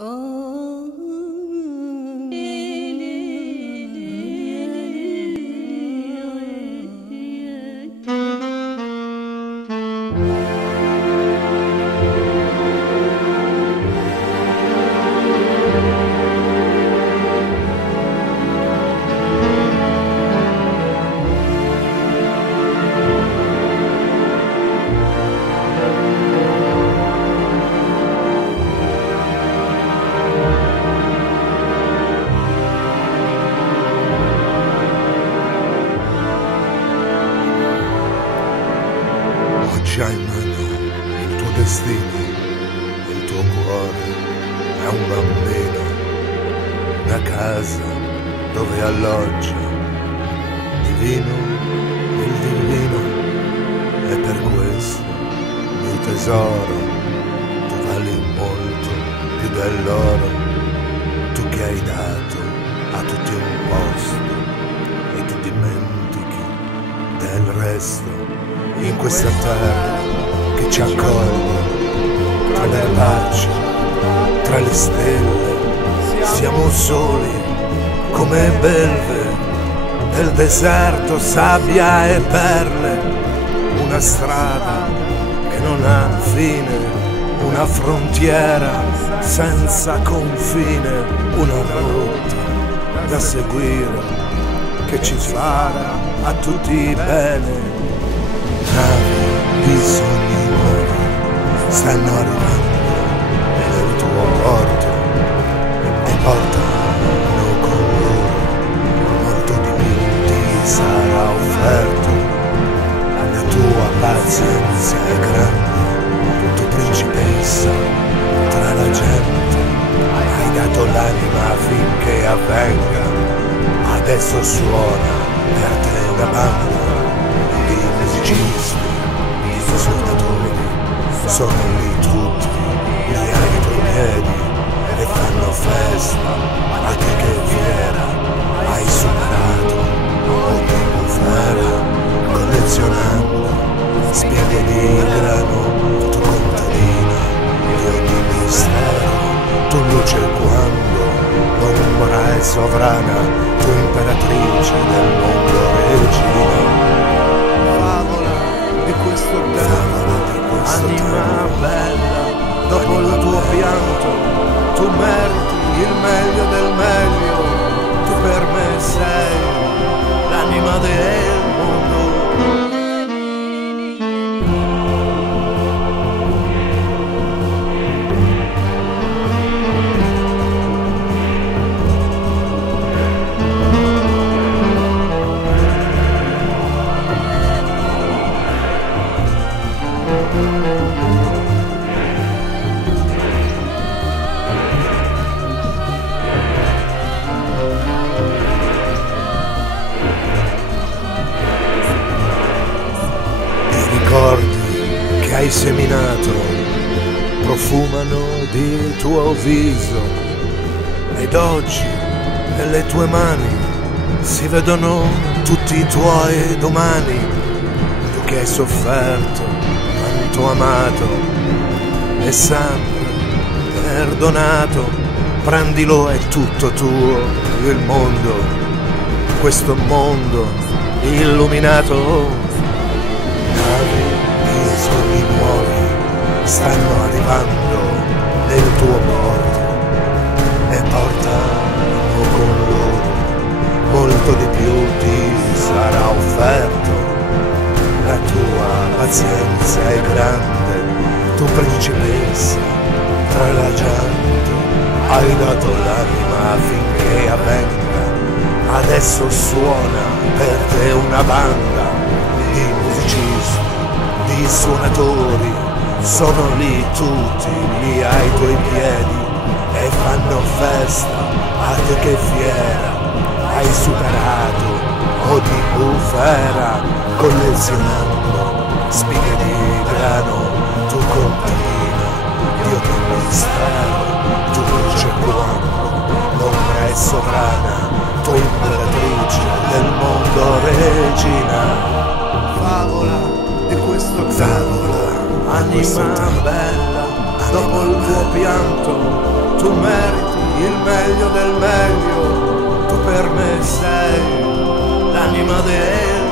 Oggi hai in mano il tuo destino, il tuo cuore è un bambino, una casa dove alloggia divino il divino, e per questo, mio tesoro, tu vali molto più dell'oro, tu che hai dato a tutti un posto e ti dimentichi del resto. In questa terra che ci accoglie, tra le erbacce, tra le stelle, siamo soli come belve del deserto, sabbia e perle, una strada che non ha fine, una frontiera senza confine, una rotta da seguire che ci farà a tutti bene. Navi di sogni nuovi stanno arrivando nel tuo porto e portano con loro molto di più ti sarà offerto. La tua pazienza è grande, tu principessa tra la gente, hai dato l'anima affinché avvenga, adesso suona per te una banda di musicisti, di suonatori, sono lì tutti, lì ai tuoi piedi e fanno festa, a te che fiera, hai superato ogni bufera, collezionando spighe di grano, tu contadina di ogni mistero, tu luce quando l'ombra è sovrana, tu imperatrice del mondo regina. Di questo tempo, anima bella, dopo il tuo pianto, tu meriti il meglio del meglio, tu per me sei l'anima del mondo. I ricordi che hai seminato profumano di tuo viso, ed oggi nelle tue mani si vedono tutti i tuoi domani. Tu che hai sofferto, tanto amato e sempre perdonato, prendilo, è tutto tuo il mondo, questo mondo illuminato. Navi di sogni nuovi stanno arrivando nel tuo porto e portano con loro molto di più ti sarà offerto. La tua pazienza è grande, tu principessa tra la gente, hai dato l'anima affinché avvenga, adesso suona per te una banda di musicisti, di suonatori, sono lì tutti, lì ai tuoi piedi e fanno festa, a te che fiera, hai superato ogni bufera, collezionando spighe di grano, tu contadina di ogni mistero, tu luce quando l'ombra è sovrana, tu imperatrice del mondo regina. Favola di questo favola, anima bella, dopo il tuo pianto, tu meriti il meglio del meglio, tu per me sei l'anima del